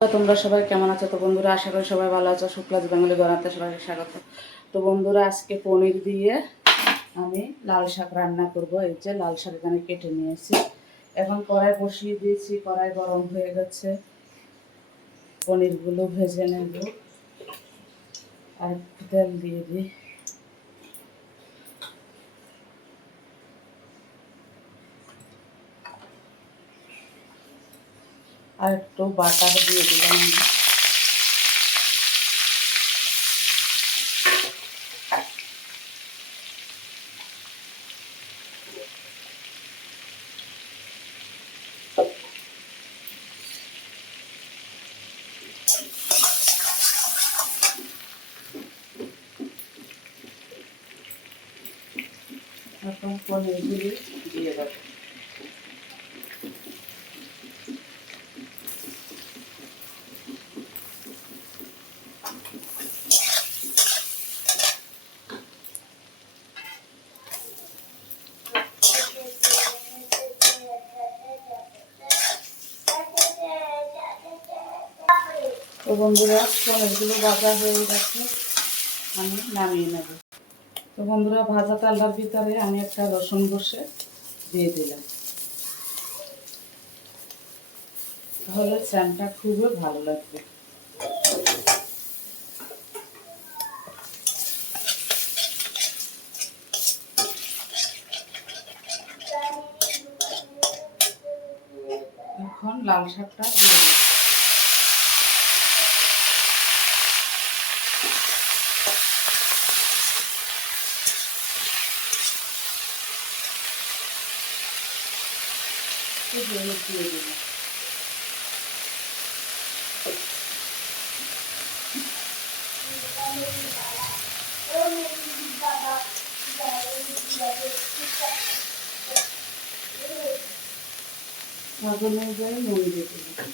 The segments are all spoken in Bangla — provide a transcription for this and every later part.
তোমরা সবাই কেমন আছো? তো বন্ধুরা আশা করি সবাই ভালো আছো। শুক্লাজ বেঙ্গলি গড়াতে সবাইকে স্বাগত। তো বন্ধুরা আজকে পনির দিয়ে আমি লাল শাক রান্না করব। এই যে লাল শাক এখানে কেটে নিয়েছি, এখন কড়াই বসিয়ে দিয়েছি। কড়াই গরম হয়ে গেছে, পনিরগুলো ভেজে নেব। আর একটু তেল দিয়ে দিই। আর একটু বাটার দিয়ে দিলাম। এখন পনিরগুলি দিয়ে দেবো। তো বন্ধুরা পনিরগুলো ভাজা হয়ে গেছে, আমি নামিয়ে নেব। তো বন্ধুরা ভাজা তেলার ভিতরে আমি একটা রসুন কষে দিয়ে দিলাম, তাহলে স্যানটা খুবই ভালো লাগবে। এখন লাল শাকটা দিয়ে দিলাম। দিয়ে দিলাম। স্বাদ অনুযায়ী নুন দিয়ে দিলাম।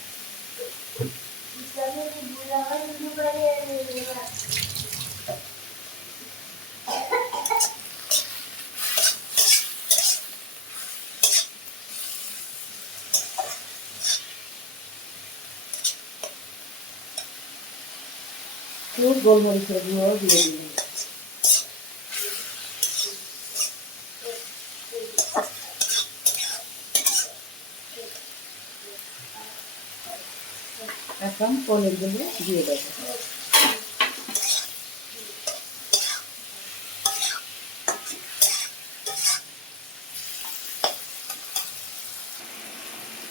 একটু গোলমরিচের গুঁড়ো দিয়ে দিলাম। এখন পনিরগুলো দিয়ে দেবো।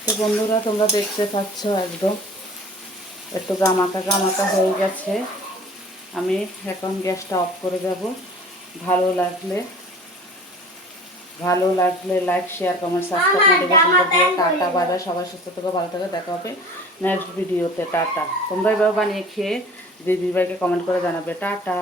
তো বন্ধুরা তোমরা দেখতে পাচ্ছ একদম একটু গামাকা গামাকা হয়ে গেছে। আমি এখন গ্যাসটা অফ করে দেব। ভালো লাগলে লাইক শেয়ার কমেন্ট সাবস্ক্রাইব নোটিফিকেশনটা দিয়ে টাটা বাই বাই। সবাই সুস্থ থেকো, ভালো থেকো, দেখা হবে নেক্সট ভিডিওতে। টাটা। তোমরা এভাবে বানিয়ে খেয়ে দিদিভাইকে কমেন্ট করে জানাবে। টাটা।